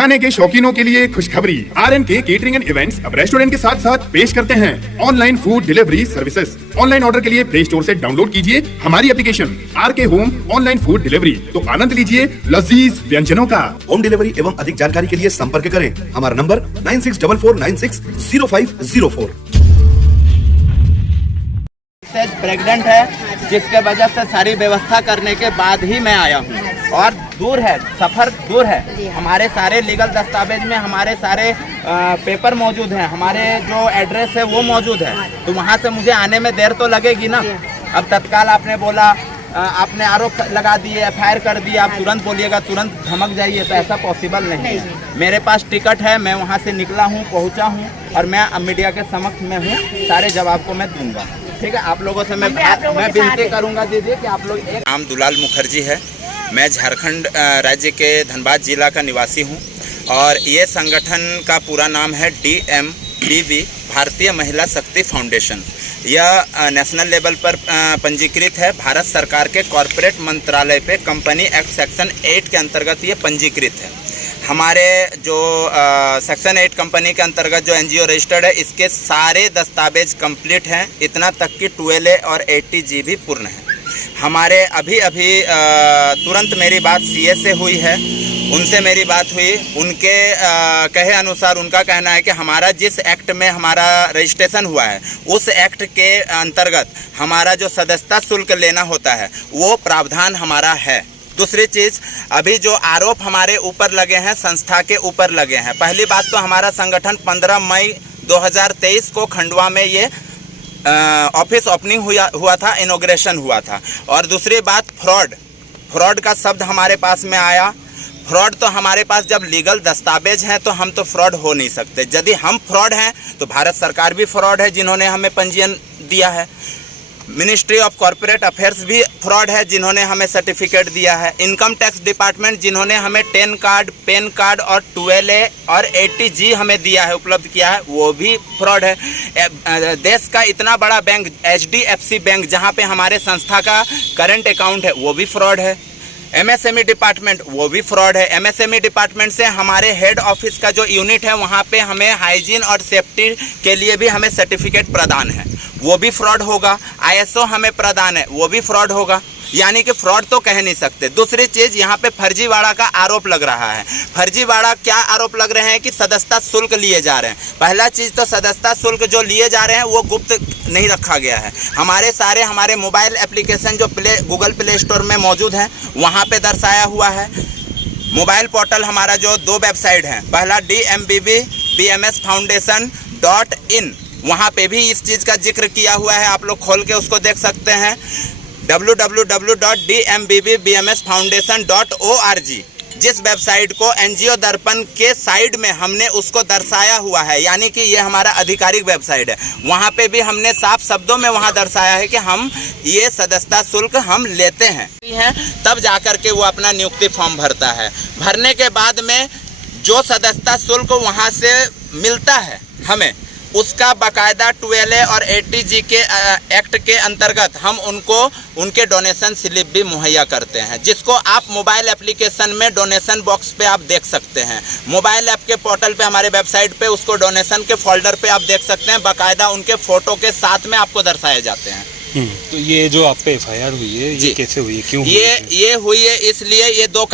खाने के शौकीनों के लिए खुशखबरी। RNK केटरिंग एंड इवेंट्स अब रेस्टोरेंट के साथ साथ पेश करते हैं online food delivery services. Online order के लिए प्ले स्टोर से डाउनलोड कीजिए हमारी application RK home online food delivery, तो आनंद लीजिए लजीज व्यंजनों का। होम डिलीवरी एवं अधिक जानकारी के लिए संपर्क करें हमारा नंबर 9644960504। प्रेग्नेंट है, जिसके वजह से सारी व्यवस्था करने के बाद ही मैं आया हूँ। और दूर है, सफ़र दूर है। हमारे सारे लीगल दस्तावेज में हमारे सारे पेपर मौजूद हैं, हमारे जो एड्रेस है वो मौजूद है, तो वहाँ से मुझे आने में देर तो लगेगी ना। अब तत्काल आपने बोला, आपने आरोप लगा दिए, FIR कर दिया, आप तुरंत बोलिएगा, तुरंत धमक जाइए, तो ऐसा पॉसिबल नहीं है। मेरे पास टिकट है, मैं वहाँ से निकला हूँ, पहुँचा हूँ और मैं मीडिया के समक्ष में हूँ, सारे जवाब को मैं दूंगा। ठीक है, आप लोगों से मैं विनती करूंगा दीदी कि आप लोग एक। नाम दुलाल मुखर्जी है, मैं झारखंड राज्य के धनबाद जिला का निवासी हूं और ये संगठन का पूरा नाम है DMBB भारतीय महिला शक्ति फाउंडेशन। यह नेशनल लेवल पर पंजीकृत है, भारत सरकार के कॉरपोरेट मंत्रालय पे कंपनी एक्ट सेक्शन 8 के अंतर्गत ये पंजीकृत है। हमारे जो सेक्शन 8 कंपनी के अंतर्गत जो NGO रजिस्टर्ड है, इसके सारे दस्तावेज कंप्लीट हैं, इतना तक कि 12A और 80G भी पूर्ण है। हमारे अभी तुरंत मेरी बात CA से हुई है, उनसे मेरी बात हुई, उनके कहे अनुसार उनका कहना है कि हमारा जिस एक्ट में हमारा रजिस्ट्रेशन हुआ है उस एक्ट के अंतर्गत हमारा जो सदस्यता शुल्क लेना होता है वो प्रावधान हमारा है। दूसरी चीज़, अभी जो आरोप हमारे ऊपर लगे हैं, संस्था के ऊपर लगे हैं। पहली बात तो हमारा संगठन 15 मई 2023 को खंडवा में ये ऑफिस ओपनिंग हुआ था, इनॉग्रेशन हुआ था। और दूसरी बात, फ्रॉड का शब्द हमारे पास में आया। फ्रॉड तो हमारे पास जब लीगल दस्तावेज हैं तो हम तो फ्रॉड हो नहीं सकते। यदि हम फ्रॉड हैं तो भारत सरकार भी फ्रॉड है, जिन्होंने हमें पंजीयन दिया है। मिनिस्ट्री ऑफ कॉर्पोरेट अफेयर्स भी फ्रॉड है, जिन्होंने हमें सर्टिफिकेट दिया है। इनकम टैक्स डिपार्टमेंट जिन्होंने हमें 10 कार्ड, पैन कार्ड और 12A और 80G हमें दिया है, उपलब्ध किया है, वो भी फ्रॉड है। देश का इतना बड़ा बैंक HDFC बैंक, जहां पे हमारे संस्था का करंट अकाउंट है, वो भी फ्रॉड है। MSME डिपार्टमेंट, वो भी फ्रॉड है। MSME डिपार्टमेंट से हमारे हेड ऑफिस का जो यूनिट है वहाँ पे हमें हाइजीन और सेफ्टी के लिए भी हमें सर्टिफिकेट प्रदान है, वो भी फ्रॉड होगा। ISO हमें प्रदान है, वो भी फ्रॉड होगा। यानी कि फ्रॉड तो कह नहीं सकते। दूसरी चीज़, यहाँ पे फर्जीवाड़ा का आरोप लग रहा है। फर्जीवाड़ा क्या आरोप लग रहे हैं कि सदस्यता शुल्क लिए जा रहे हैं। पहला चीज़ तो सदस्यता शुल्क जो लिए जा रहे हैं वो गुप्त नहीं रखा गया है। हमारे मोबाइल एप्लीकेशन जो गूगल प्ले स्टोर में मौजूद हैं वहाँ पे दर्शाया हुआ है। मोबाइल पोर्टल हमारा जो 2 वेबसाइट हैं, पहला DMBBBMSFoundation.in, वहाँ पे भी इस चीज़ का जिक्र किया हुआ है, आप लोग खोल के उसको देख सकते हैं। www.dmbbmsfoundation.org, जिस वेबसाइट को NGO दर्पण के साइड में हमने उसको दर्शाया हुआ है, यानी कि ये हमारा आधिकारिक वेबसाइट है। वहाँ पे भी हमने साफ शब्दों में वहाँ दर्शाया है कि हम ये सदस्यता शुल्क हम लेते हैं, तब जाकर के वो अपना नियुक्ति फॉर्म भरता है। भरने के बाद में जो सदस्यता शुल्क वहाँ से मिलता है हमें, उसका बाकायदा 12A और 80G के एक्ट के अंतर्गत हम उनको उनके डोनेशन स्लिप भी मुहैया करते हैं, जिसको आप मोबाइल एप्लीकेशन में डोनेशन बॉक्स पे आप देख सकते हैं। मोबाइल ऐप के पोर्टल पे, हमारे वेबसाइट पे उसको डोनेशन के फोल्डर पे आप देख सकते हैं, बाकायदा उनके फ़ोटो के साथ में आपको दर्शाए जाते हैं। तो ये जो आप पे FIR हुई है, ये कैसे हुई है, क्यों ये हुई है? इसलिए ये 2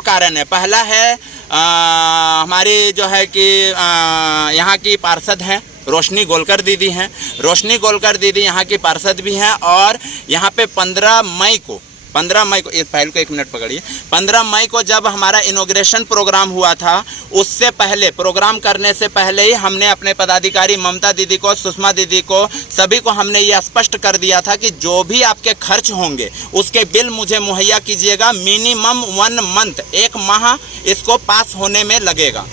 कारण हैं। पहला है हमारी जो है कि यहाँ की पार्षद हैं रोशनी गोलकर दीदी हैं। रोशनी गोलकर दीदी यहाँ की पार्षद भी हैं और यहाँ पे 15 मई को इस फाइल को 1 मिनट पकड़िए। 15 मई को जब हमारा इनॉग्रेशन प्रोग्राम हुआ था, उससे पहले, प्रोग्राम करने से पहले ही हमने अपने पदाधिकारी ममता दीदी को, सुषमा दीदी को, सभी को हमने ये स्पष्ट कर दिया था कि जो भी आपके खर्च होंगे उसके बिल मुझे मुहैया कीजिएगा। मिनिमम 1 मंथ, 1 माह इसको पास होने में लगेगा।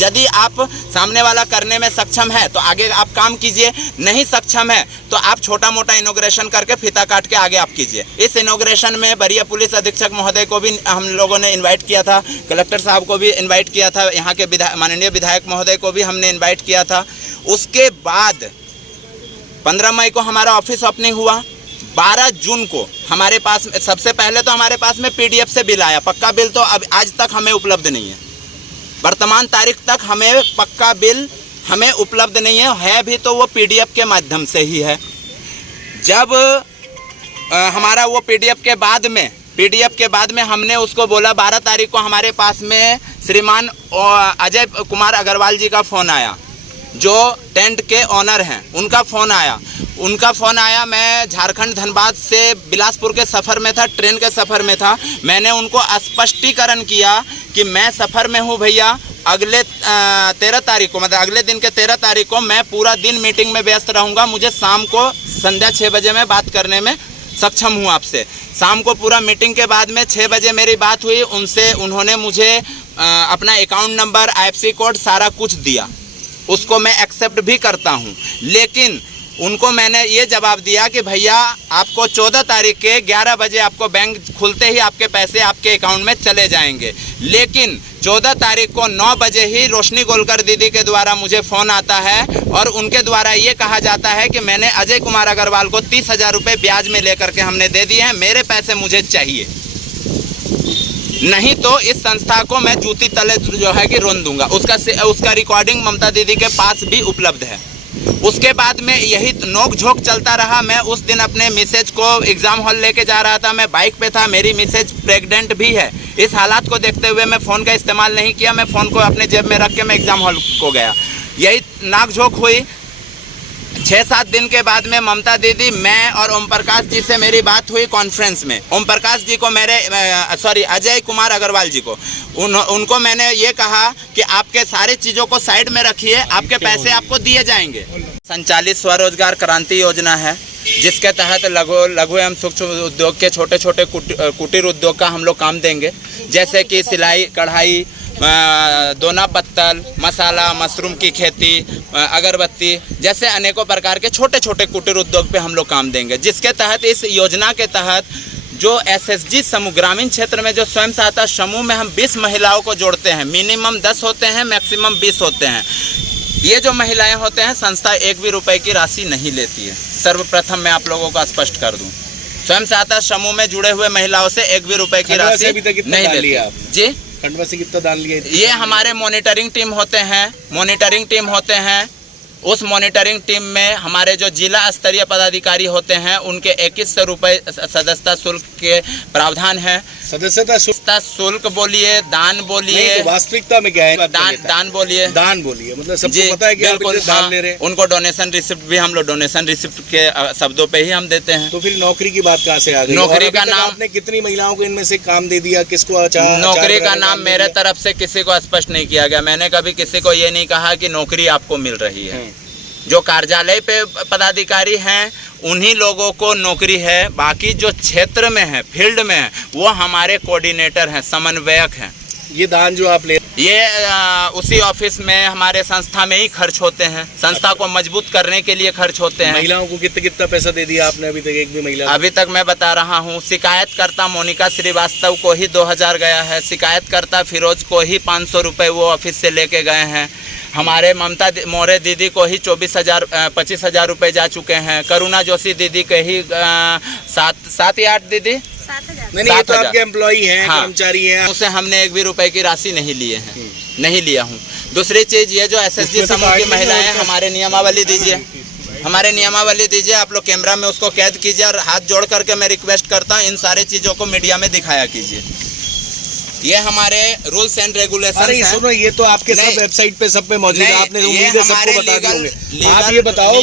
यदि आप सामने वाला करने में सक्षम है तो आगे आप काम कीजिए, नहीं सक्षम है तो आप छोटा मोटा इनॉग्रेशन करके फीता काट के आगे आप कीजिए। इस इनॉग्रेशन में वरीय पुलिस अधीक्षक महोदय को भी हम लोगों ने इनवाइट किया था, कलेक्टर साहब को भी इनवाइट किया था, यहाँ के माननीय विधायक महोदय को भी हमने इन्वाइट किया था। उसके बाद 15 मई को हमारा ऑफिस ओपनिंग हुआ। 12 जून को हमारे पास, सबसे पहले तो हमारे पास में PDF से बिल आया, पक्का बिल तो अब आज तक हमें उपलब्ध नहीं है। वर्तमान तारीख तक हमें पक्का बिल हमें उपलब्ध नहीं है भी तो वो पीडीएफ के माध्यम से ही है। जब हमारा वो पीडीएफ के बाद में हमने उसको बोला 12 तारीख को हमारे पास में श्रीमान अजय कुमार अग्रवाल जी का फ़ोन आया, जो टेंट के ऑनर हैं, उनका फ़ोन आया। मैं झारखंड धनबाद से बिलासपुर के सफ़र में था, ट्रेन के सफ़र में था। मैंने उनको स्पष्टीकरण किया कि मैं सफ़र में हूँ भैया, अगले 13 तारीख को, मतलब अगले दिन के 13 तारीख को मैं पूरा दिन मीटिंग में व्यस्त रहूँगा। मुझे शाम को संध्या 6 बजे में बात करने में सक्षम हूँ आपसे। शाम को पूरा मीटिंग के बाद में 6 बजे मेरी बात हुई उनसे। उन्होंने मुझे अपना अकाउंट नंबर, IFSC कोड सारा कुछ दिया, उसको मैं एक्सेप्ट भी करता हूँ। लेकिन उनको मैंने ये जवाब दिया कि भैया आपको 14 तारीख के 11 बजे आपको बैंक खुलते ही आपके पैसे आपके अकाउंट में चले जाएंगे। लेकिन 14 तारीख को 9 बजे ही रोशनी गोलकर दीदी के द्वारा मुझे फ़ोन आता है और उनके द्वारा ये कहा जाता है कि मैंने अजय कुमार अग्रवाल को 30,000 रुपये ब्याज में लेकर के हमने दे दिए हैं, मेरे पैसे मुझे चाहिए, नहीं तो इस संस्था को मैं जूती तले जो है कि रोन दूंगा। उसका रिकॉर्डिंग ममता दीदी के पास भी उपलब्ध है। उसके बाद में यही नोक झोंक चलता रहा। मैं उस दिन अपने मिसेज को एग्ज़ाम हॉल लेके जा रहा था, मैं बाइक पे था, मेरी मिसेज प्रेग्नेंट भी है। इस हालात को देखते हुए मैं फ़ोन का इस्तेमाल नहीं किया, मैं फ़ोन को अपने जेब में रख के मैं एग्ज़ाम हॉल को गया। यही नाक झोंक हुई। 6-7 दिन के बाद में ममता दीदी, मैं और ओम प्रकाश जी से मेरी बात हुई कॉन्फ्रेंस में। ओम प्रकाश जी को अजय कुमार अग्रवाल जी को उनको मैंने ये कहा कि आपके सारे चीज़ों को साइड में रखिए, आपके पैसे आपको दिए जाएंगे। संचालित स्वरोजगार क्रांति योजना है, जिसके तहत लघु एवं सूक्ष्म उद्योग के छोटे छोटे कुटीर उद्योग का हम लोग काम देंगे, जैसे कि सिलाई, कढ़ाई, दोना पत्तल, मसाला, मशरूम की खेती, अगरबत्ती जैसे अनेकों प्रकार के छोटे छोटे कुटीर उद्योग पे हम लोग काम देंगे। जिसके तहत इस योजना के तहत जो SSG समूह, ग्रामीण क्षेत्र में जो स्वयं सहायता समूह में हम 20 महिलाओं को जोड़ते हैं, मिनिमम 10 होते हैं, मैक्सिमम 20 होते हैं। ये जो महिलाएं होते हैं, संस्था 1 भी रुपए की राशि नहीं लेती है। सर्वप्रथम मैं आप लोगों को स्पष्ट कर दूं, स्वयं सहायता समूह में जुड़े हुए महिलाओं से 1 भी रुपए की राशि नहीं लेती है। जी, खंडवा से कितना दान लिया? ये हमारे मॉनिटरिंग टीम होते हैं। उस मॉनिटरिंग टीम में हमारे जो जिला स्तरीय पदाधिकारी होते हैं, उनके 2100 रुपये सदस्यता शुल्क के प्रावधान है। सदस्यता शुल्क बोलिए, दान बोलिए, तो वास्तविकता में क्या है? दान बोलिए मतलब सबको पता है कि आप दान ले रहे हैं। उनको डोनेशन रिसिप्ट भी हम लोग डोनेशन रिसिप्ट के शब्दों पे ही हम देते हैं। तो फिर नौकरी की बात कहाँ से आ गई? नौकरी का नाम, आपने कितनी महिलाओं को इनमें से काम दे दिया? किसको? नौकरी का नाम मेरे तरफ से किसी को स्पष्ट नहीं किया गया। मैंने कभी किसी को ये नहीं कहा कि नौकरी आपको मिल रही है। जो कार्यालय पे पदाधिकारी हैं उन्हीं लोगों को नौकरी है, बाकी जो क्षेत्र में है, फील्ड में है, वो हमारे कोऑर्डिनेटर हैं, समन्वयक हैं। ये दान जो आप ले, ये उसी ऑफिस में हमारे संस्था में ही खर्च होते हैं, संस्था को मजबूत करने के लिए खर्च होते हैं। महिलाओं को कितना पैसा दे दिया आपने अभी तक? एक भी महिला? अभी तक मैं बता रहा हूँ, शिकायतकर्ता मोनिका श्रीवास्तव को ही 2000 गया है, शिकायतकर्ता फिरोज को ही 500 रुपये वो ऑफिस से लेके गए हैं। हमारे ममता मौर्य दीदी को ही 25,000 रुपये जा चुके हैं। करुणा जोशी दीदी के ही 7 या 8 दीदी, नहीं, ये तो आपके एम्प्लॉई हैं, कर्मचारी हैं। उसे हमने 1 भी रुपए की राशि नहीं लिए हैं, नहीं लिया हूँ। दूसरी चीज़, ये जो SSG समूह की महिलाएं हैं, हमारे नियमावली दीजिए, हमारे नियमावली दीजिए। आप लोग कैमरा में उसको कैद कीजिए और हाथ जोड़ करके मैं रिक्वेस्ट करता हूँ इन सारे चीज़ों को मीडिया में दिखाया कीजिए। ये हमारे रूल्स एंड रेगुलेशन हैं। सुनो, ये तो आपके सब वेबसाइट पे सब पे मौजूद है, आपने उम्मीद है सबको बता दी होंगे। आप ये बताओ